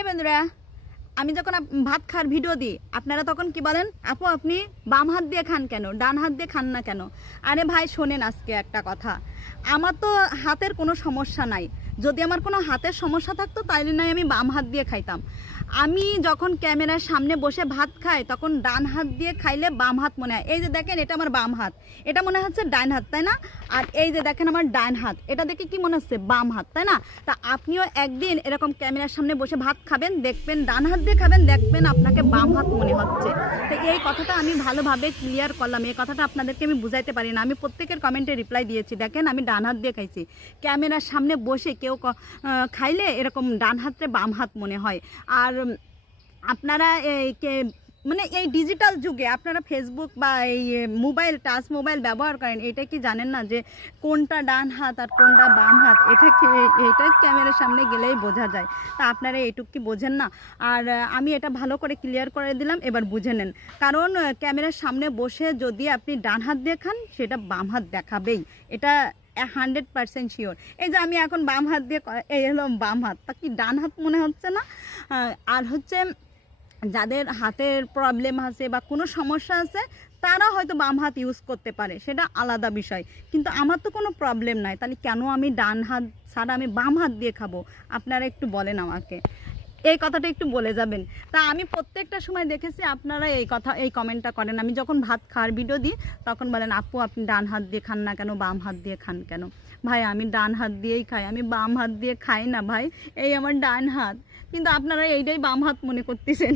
High বন্ধুরা, আমি যখন ভাত খাওয়ার ভিডিও দিই, আপনারা তখন কি বলেন? আপু, আপনি বাম হাত দিয়ে খান কেন? ডান হাত দিয়ে খান না কেন? আরে ভাই, শোনেন আজকে একটা কথা। আমার তো হাতের কোনো সমস্যা নাই। যদি আমার কোনো হাতের সমস্যা থাকতো, তাইলে নয় আমি বাম হাত দিয়ে খাইতাম। আমি যখন ক্যামেরার সামনে বসে ভাত খাই, তখন ডান হাত দিয়ে খাইলে বাম হাত মনে হয়। এই যে দেখেন, এটা আমার বাম হাত। এটা মনে হচ্ছে ডান হাত, তাই না? আর এই যে দেখেন আমার ডান হাত। এটা দেখে কি মনে হচ্ছে? বাম হাত, তাই না? তা আপনিও একদিন এরকম ক্যামেরার সামনে বসে ভাত খাবেন, দেখবেন ডান হাত দিয়ে খাবেন, দেখবেন আপনাকে বাম হাত মনে হচ্ছে। তো এই কথাটা আমি ভালোভাবে ক্লিয়ার করলাম। এই কথাটা আপনাদেরকে আমি বুঝাইতে পারি না। আমি প্রত্যেকের কমেন্টে রিপ্লাই দিয়েছি। দেখেন আমি ডান হাত দিয়ে খাইছি। ক্যামেরার সামনে বসে কেউ খাইলে এরকম ডান হাতে বাম হাত মনে হয়। আর আপনারা মানে এই ডিজিটাল যুগে আপনারা ফেসবুক বা এই মোবাইল টাচ মোবাইল ব্যবহার করেন, এটা কি জানেন না যে কোনটা ডান হাত আর কোনটা বাম হাত? এটা এটা ক্যামেরার সামনে গেলেই বোঝা যায়। তা আপনারা এইটুক কি বোঝেন না? আর আমি এটা ভালো করে ক্লিয়ার করে দিলাম, এবার বুঝে নেন। কারণ ক্যামেরার সামনে বসে যদি আপনি ডান হাত দেখান সেটা বাম হাত দেখাবেই। এটা হান্ড্রেড পার্সেন্ট শিওর এই যে আমি এখন বাম হাত দিয়ে এই হলো বাম হাত। তা কি ডান হাত মনে হচ্ছে না? আর হচ্ছে যাদের হাতের প্রবলেম আছে বা কোনো সমস্যা আছে, তারা হয়তো বাম হাত ইউজ করতে পারে। সেটা আলাদা বিষয়। কিন্তু আমার তো কোনো প্রবলেম নাই। তাহলে কেন আমি ডান হাত ছাড়া আমি বাম হাত দিয়ে খাব? আপনারা একটু বলেন আমাকে। এই কথাটা একটু বলে যাবেন। তা আমি প্রত্যেকটা সময় দেখেছি আপনারা এই কথা, এই কমেন্টটা করেন। আমি যখন ভাত খাওয়ার ভিডিও দিই, তখন বলেন, আপু, আপনি ডান হাত দিয়ে খান না কেন? বাম হাত দিয়ে খান কেন? ভাই, আমি ডান হাত দিয়েই খাই। আমি বাম হাত দিয়ে খাই না, ভাই। এই আমার ডান হাত। কিন্তু আপনারা এইটাই বাম হাত মনে করতেছেন।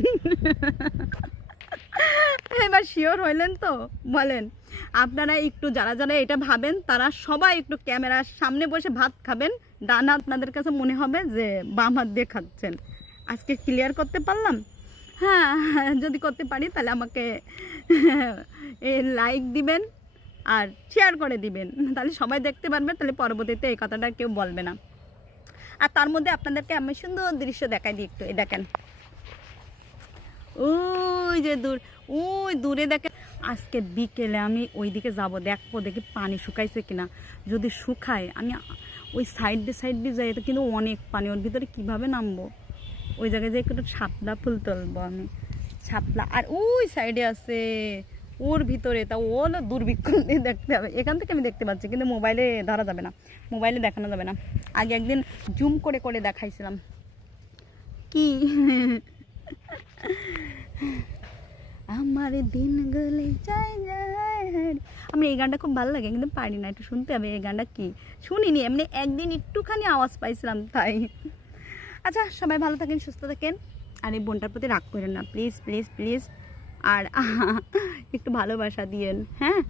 এবার শিওর হইলেন তো? বলেন, আপনারা একটু, যারা যারা এটা ভাবেন, তারা সবাই একটু ক্যামেরার সামনে বসে ভাত খাবেন। ডান হাত আপনাদের কাছে মনে হবে যে বাম হাত দিয়ে খাচ্ছেন। আজকে ক্লিয়ার করতে পারলাম? হ্যাঁ যদি করতে পারি তাহলে আমাকে লাইক দিবেন আর শেয়ার করে দিবেন। তাহলে সবাই দেখতে পারবে, তাহলে পরবর্তীতে এই কথাটা কেউ বলবে না। আর তার মধ্যে আপনাদেরকে আমি সুন্দর দৃশ্য দেখাই দিই একটু এই দেখেন। ওই যে দূর, ওই দূরে দেখেন। আজকে বিকেলে আমি ওইদিকে যাব, দেখব দেখি পানি শুকাইছে কিনা। যদি শুকায়, আমি ওই সাইড দিয়ে সাইড দিয়ে যাই, তো কিন্তু অনেক পানি, ওর ভিতরে কীভাবে নামবো? ওই জায়গায় যে একটু শাপলা ফুল তুলবো আমি। শাপলা, আর ওই সাইডে আছে ওর ভিতরে, তা ও হলো দূরবীক্ষণ দিয়ে দেখতে হবে। এখান থেকে আমি দেখতে পাচ্ছি, কিন্তু মোবাইলে ধরা যাবে না। মোবাইলে দেখানো যাবে না। আগে একদিন জুম করে করে দেখাইছিলাম। কি? আমার দিন গলে যায় আমার এই গানটা খুব ভালো লাগে, কিন্তু পারি না, একটু শুনতে হবে। এই গানটা কি? শুনিনি, এমনি একদিন একটুখানি আওয়াজ পাইছিলাম, তাই। আচ্ছা সবাই ভালো থাকেন, সুস্থ থাকেন। আর এই বোনটার প্রতি রাগ করেন না। Please please please. আর একটু ভালোবাসা দিয়েন হ্যাঁ?